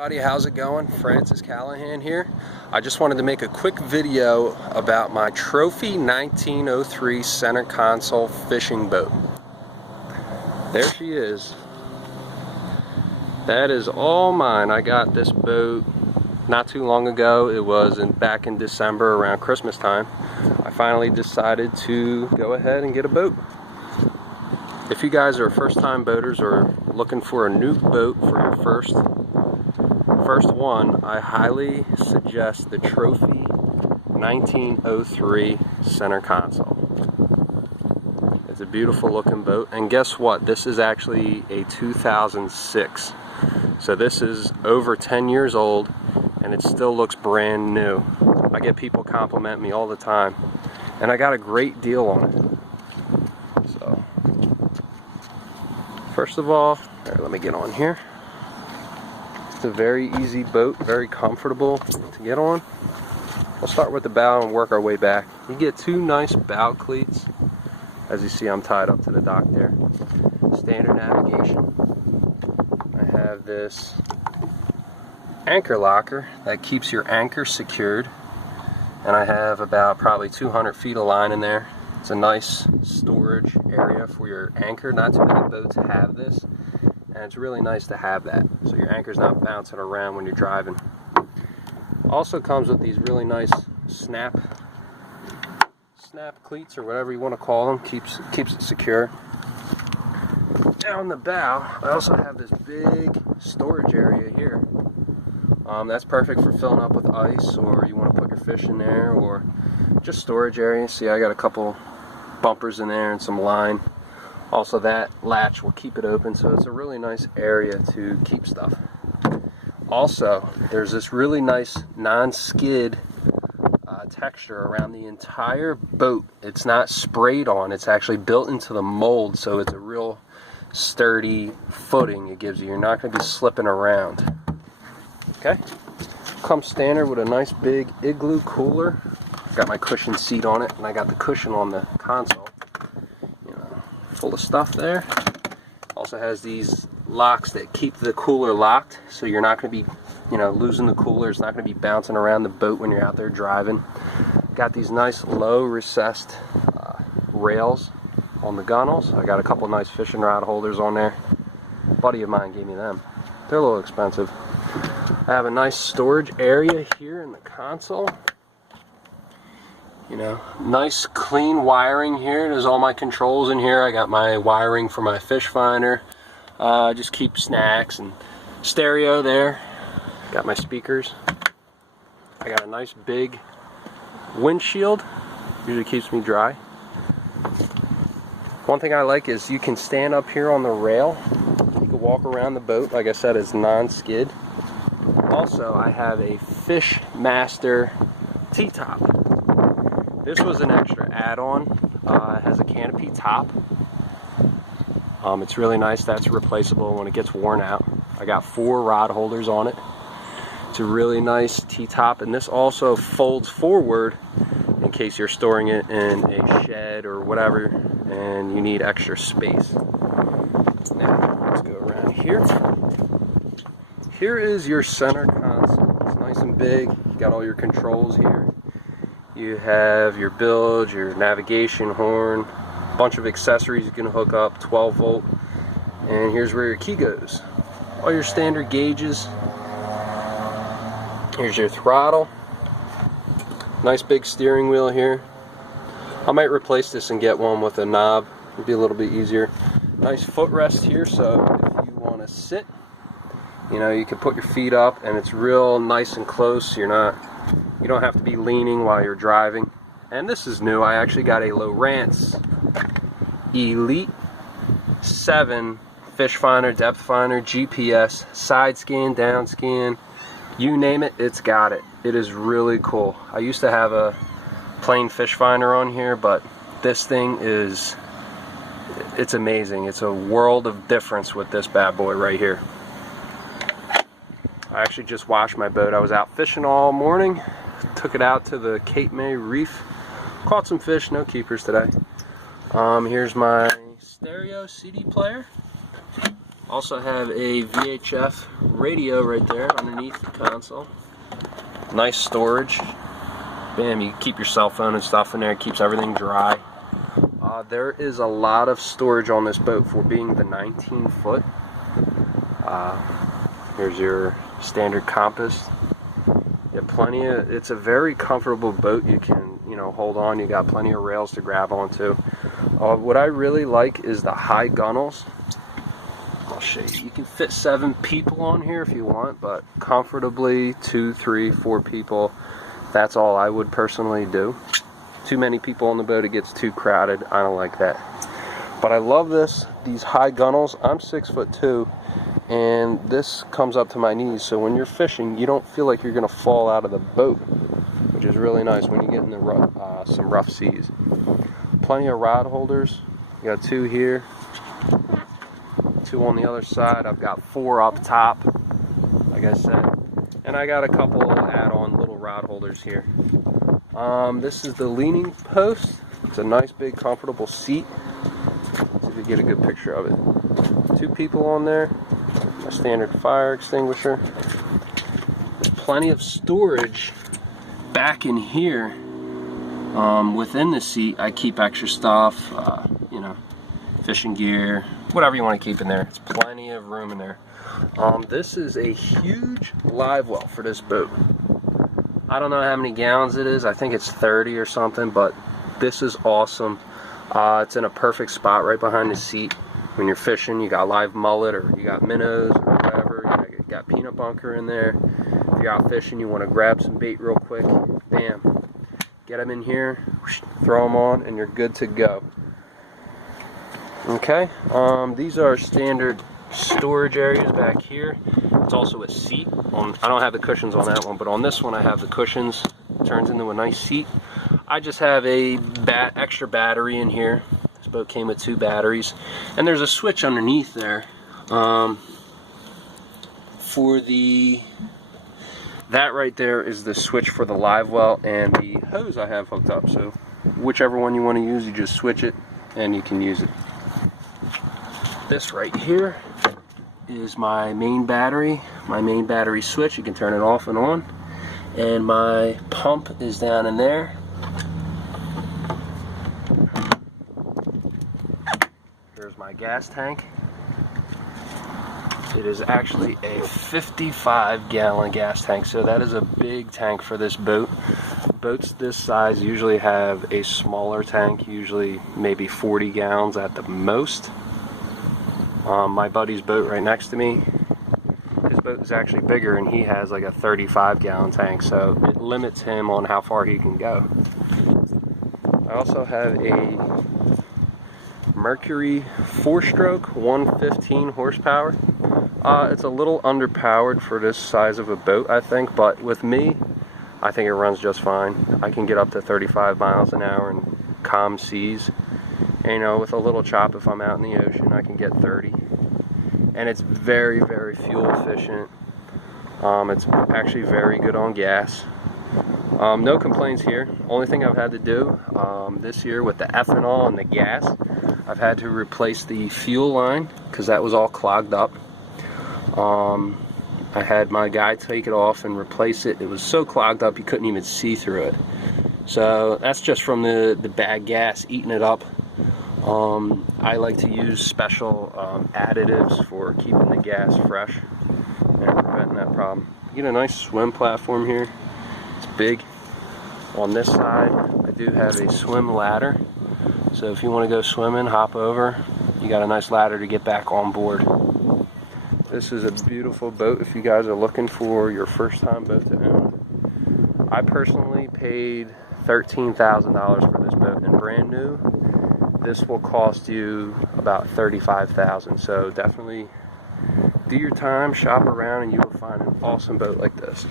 Everybody, how's it going? Francis Callahan here. I just wanted to make a quick video about my trophy 1903 center console fishing boat. There she is. That is all mine. I got this boat not too long ago. It was back in December around Christmas time. I finally decided to go ahead and get a boat. If you guys are first-time boaters or looking for a new boat for your first one, I highly suggest the Trophy 1903 center console. It's a beautiful looking boat, and guess what? This is actually a 2006. So this is over 10 years old, and it still looks brand new. I get people compliment me all the time, and I got a great deal on it. So, first of all, let me get on here. It's a very easy boat, very comfortable to get on. We'll start with the bow and work our way back. You get two nice bow cleats. As you see, I'm tied up to the dock there. Standard navigation. I have this anchor locker that keeps your anchor secured. And I have about probably 200 feet of line in there. It's a nice storage area for your anchor. Not too many boats have this. And it's really nice to have that, so your anchor's not bouncing around when you're driving. Also comes with these really nice snap cleats, or whatever you want to call them. Keeps it secure. Down the bow, I also have this big storage area here. That's perfect for filling up with ice, or you want to put your fish in there, or just storage area. See, I got a couple bumpers in there and some line. Also, that latch will keep it open, so it's a really nice area to keep stuff. Also, there's this really nice non-skid texture around the entire boat. It's not sprayed on, it's actually built into the mold, so it's a real sturdy footing it gives you. You're not going to be slipping around. Okay? Comes standard with a nice big Igloo cooler. Got my cushion seat on it, and I got the cushion on the console. Full of stuff there. Also has these locks that keep the cooler locked, so you're not going to be, losing the cooler. It's not going to be bouncing around the boat when you're out there driving. Got these nice low recessed rails on the gunnels. I got a couple nice fishing rod holders on there. A buddy of mine gave me them. They're a little expensive. I have a nice storage area here in the console. Nice clean wiring here. There's all my controls in here. I got my wiring for my fish finder. Just keep snacks and stereo there. Got my speakers. I got a nice big windshield. Usually keeps me dry. One thing I like is you can stand up here on the rail. You can walk around the boat. Like I said, it's non-skid. Also, I have a Fishmaster T-top. This was an extra add-on. It has a canopy top. It's really nice. That's replaceable when it gets worn out. I got 4 rod holders on it. It's a really nice T-top, and this also folds forward in case you're storing it in a shed or whatever and you need extra space. Now, let's go around here. Here is your center console. It's nice and big. You got all your controls here. You have your bilge, your navigation horn, a bunch of accessories you can hook up, 12 volt, and here's where your key goes. All your standard gauges. Here's your throttle. Nice big steering wheel here. I might replace this and get one with a knob. It'd be a little bit easier. Nice footrest here, so if you want to sit, you can put your feet up, and it's real nice and close. You don't have to be leaning while you're driving. And this is new. I actually got a Lowrance Elite 7 fish finder, depth finder, GPS, side scan, down scan, you name it, it's got it. It is really cool. I used to have a plain fish finder on here, but this thing it's amazing. It's a world of difference with this bad boy right here. I actually just washed my boat. I was out fishing all morning. Took it out to the Cape May Reef. Caught some fish, no keepers today. Here's my stereo CD player. Also have a VHF radio right there underneath the console. Nice storage. Bam, you can keep your cell phone and stuff in there. It keeps everything dry. There is a lot of storage on this boat for being the 19 foot. Here's your standard compass. You have plenty of, it's a very comfortable boat. You can, hold on. You got plenty of rails to grab onto. What I really like is the high gunnels. I'll show you. You can fit 7 people on here if you want, but comfortably 2, 3, 4 people. That's all I would personally do. Too many people on the boat, it gets too crowded. I don't like that. But I love these high gunnels. I'm 6'2", and this comes up to my knees. So when you're fishing, you don't feel like you're gonna fall out of the boat, which is really nice when you get in the some rough seas. Plenty of rod holders. You got 2 here, 2 on the other side. I've got 4 up top, like I said, and I got a couple add-on little rod holders here. This is the leaning post. It's a nice big comfortable seat. Let's see if we get a good picture of it. 2 people on there. A standard fire extinguisher. Plenty of storage back in here. Within the seat, I keep extra stuff, fishing gear, whatever you want to keep in there. It's plenty of room in there. This is a huge live well for this boat. I don't know how many gallons it is. I think it's 30 or something, but this is awesome. It's in a perfect spot right behind the seat. When you're fishing, you got live mullet or you got minnows or whatever. You got peanut bunker in there. If you're out fishing, you want to grab some bait real quick. Bam. Get them in here, throw them on, and you're good to go. Okay, these are standard storage areas back here. It's also a seat. I don't have the cushions on that one, but on this one I have the cushions. It turns into a nice seat. I just have a extra battery in here. This boat came with 2 batteries, and there's a switch underneath there for the. That right there is the switch for the live well and the hose I have hooked up. So whichever one you want to use, you just switch it and you can use it. This right here is my main battery switch. You can turn it off and on. And my pump is down in there. Here's my gas tank. It is actually a 55-gallon gas tank, so that is a big tank for this boat. Boats this size usually have a smaller tank, usually maybe 40 gallons at the most. My buddy's boat right next to me, his boat is actually bigger and he has like a 35-gallon tank, so it limits him on how far he can go. I also have a Mercury 4-stroke, 115 horsepower. It's a little underpowered for this size of a boat, I think, but with me, I think it runs just fine. I can get up to 35 miles an hour in calm seas. And, with a little chop, if I'm out in the ocean, I can get 30. And it's very, very fuel efficient. It's actually very good on gas. No complaints here. Only thing I've had to do this year with the ethanol and the gas, I've had to replace the fuel line because that was all clogged up. I had my guy take it off and replace it. It was so clogged up you couldn't even see through it. So that's just from the bad gas eating it up. I like to use special additives for keeping the gas fresh and preventing that problem. You get a nice swim platform here. It's big. On this side, I do have a swim ladder. So if you want to go swimming, hop over. You got a nice ladder to get back on board. This is a beautiful boat if you guys are looking for your first time boat to own. I personally paid $13,000 for this boat, and brand new, this will cost you about $35,000. So definitely do your time, shop around, and you will find an awesome boat like this.